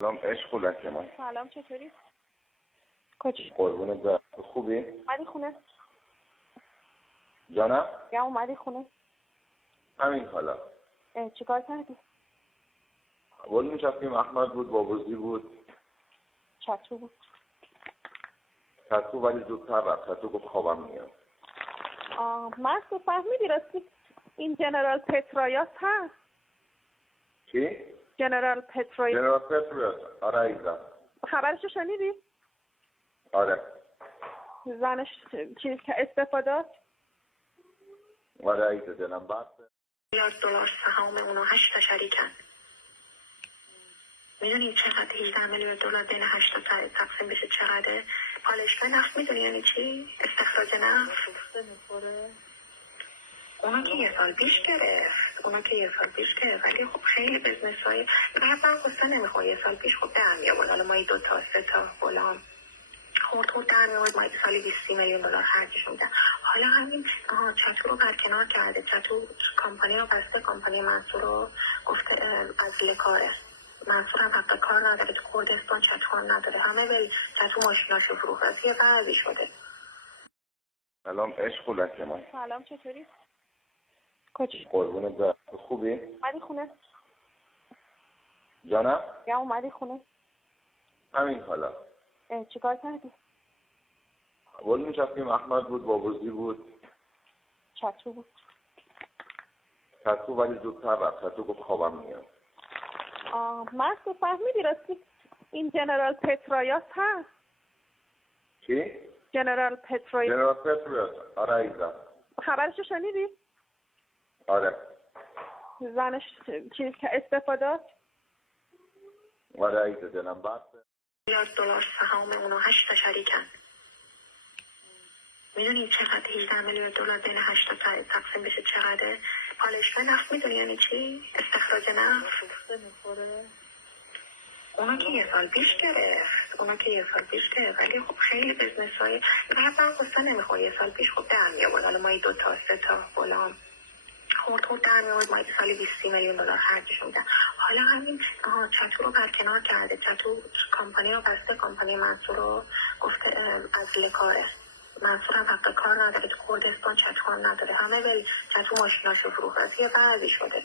سلام عشق لک من. سلام، چطوری؟ کجا؟ قربونت برم. خوبی؟ اومدی خونه؟ جانم؟ یا اومدی خونه؟ همین حالا. چیکار کردی؟ اول میشفتیم احمد بود، بابوزی بود، چطور بود؟ تطو ولی زودتر رفت. تطو گفت خوابم میاد. مرد فهمیدی راستی این جنرال پترایاس هست؟ چی؟ جنرال پترایاس. جنرال پتریاس. آره ایزم. خبرشو شنیدی؟ آره. زنش چیز که استفاده؟ آره ایزه دلم بسته. $1 سهام اونو 8 تا شریکن. میدونی چقدر $18 میلیون بین 8 تا تقسیم بشه چقدره؟ پالایشگاه نفت میدونی یعنی چی؟ استخراج نفت. اونا که یه سال پیش گرفت ولی خب خیلی بزنس های مثلا قصه نمیخواه. یه سال پیش خب در میامون، حالا ما 2 تا 3 تا غلام خورد در میامون، ما سالی $20 میلیون خرجش میدن. حالا همین چتو رو برکنار کرده. چتو کمپانی رو بسته، کمپانی منصور رو گفته از لکاره. منصور هم حق کار نداره تو کردستان، چتو هم نداره. همه ولی چتو ماشیناشو فروخت. از یه بعضی شده. سلام عشق لک من. سلام، چطوری؟ کجا؟ قربونت برم. خوبی؟ اومدی خونه؟ جانم؟ یا اومدی خونه؟ همین حالا. چیکار کردی؟ اول میشفتیم احمد بود، بابوزی بود، چطور بود؟ تطو ولی زودتر رفت. تطو گفت خوابم میاد. مرد فهمیدی راستی این جنرال پترایاس هست؟ چی؟ جنرال پترایاس. جنرال پتریاس. آره ایزم. خبرشو شنیدی؟ آره. زنش چیز که استفاده؟ آره ایزه دلم بسته. $1 سهام اونو 8 تا شریکن. میدونی چقدر $18 میلیون بین 8 تا تقسیم بشه چقدره؟ پالایشگاه نفت میدونی یعنی چی؟ استخراج نفت. اونا که یه سال پیش گرفت ولی خب خیلی بزنس های مثلا قصه نمیخواه. یه سال پیش خب در میامون، حالا ما 2 تا 3 تا غلام خورد در میامون، ما سالی $20 میلیون خرجش میدن. حالا همین چتو رو برکنار کرده. چتو کمپانی رو بسته، کمپانی منصور رو گفته از لکاره. منصور هم حق کار نداره تو کردستان، چتو هم نداره. همه ولی چتو ماشیناشو فروخت. از یه بعضی شده.